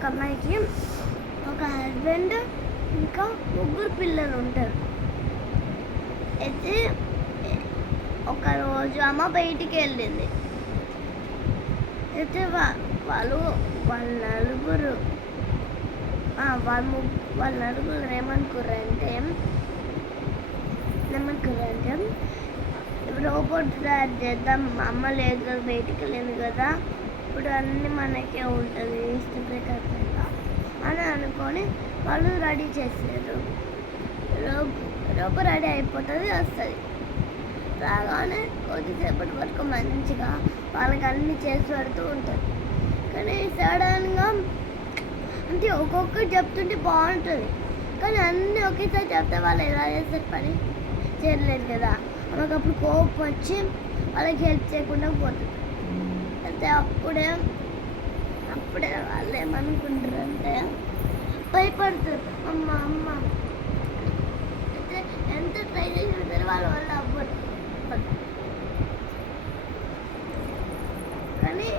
ఒక అమ్మాయికి ఒక హస్బెండ్ ఇంకా 3 పిల్లలు ఉంటారు. అయితే ఒకరోజు అమ్మ బయటికి వెళ్ళింది. అయితే వాళ్ళు వాళ్ళ నలుగురు వాళ్ళ నలుగురు ఏమనుకుర్రంటే రోబోట్ తయారు చేద్దాం, అమ్మ లేదు కదా, బయటికి వెళ్ళింది కదా, ఇప్పుడు అన్నీ మనకే ఉంటుంది ఇష్టప్రకారంగా అని అనుకొని వాళ్ళు రెడీ చేసారు. రోబో రెడీ అయిపోతుంది, వస్తుంది. రాగానే కొద్దిసేపటి వరకు మంచిగా వాళ్ళకి అన్నీ చేసి పెడుతూ ఉంటుంది. కానీ సడన్గా అంటే ఒక్కొక్కరు చెప్తుంటే బాగుంటుంది, కానీ అన్నీ ఒకేసారి చెప్తే వాళ్ళు ఎలా చేస్తారు, పని చేయలేరు కదా. మనకు అప్పుడు కోపం వచ్చి వాళ్ళకి హెల్ప్ చేయకుండా పోతుంది. అయితే అప్పుడే వాళ్ళు ఏమనుకుంటారు అంటే భయపడుతుంది. అమ్మ